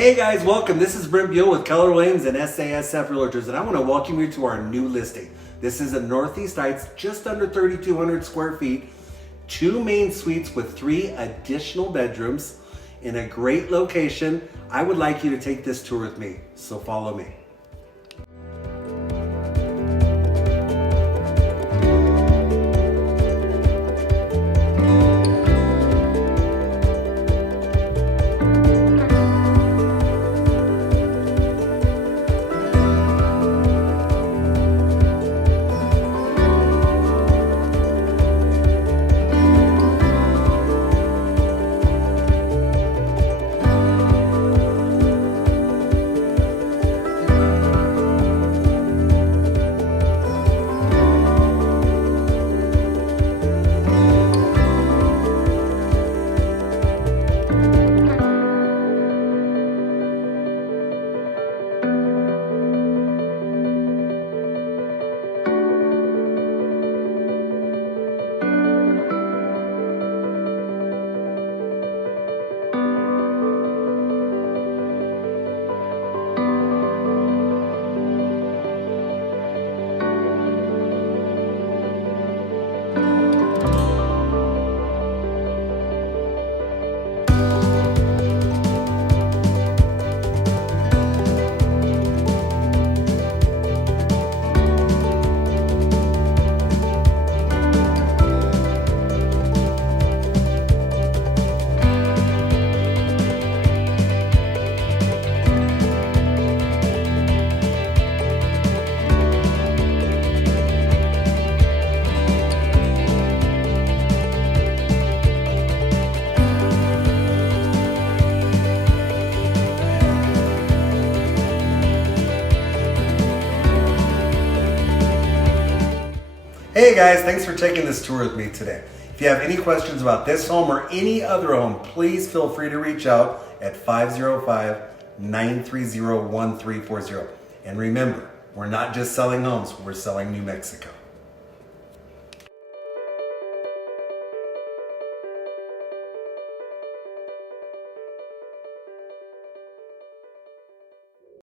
Hey guys, welcome. This is Brent Buell with Keller Williams and SASF Realtors, and I want to welcome you to our new listing. This is in Northeast Heights, just under 3,200 square feet, 2 main suites with 3 additional bedrooms in a great location. I would like you to take this tour with me, so follow me. Hey guys, thanks for taking this tour with me today. If you have any questions about this home or any other home, please feel free to reach out at 505-930-1340. And remember, we're not just selling homes, we're selling New Mexico.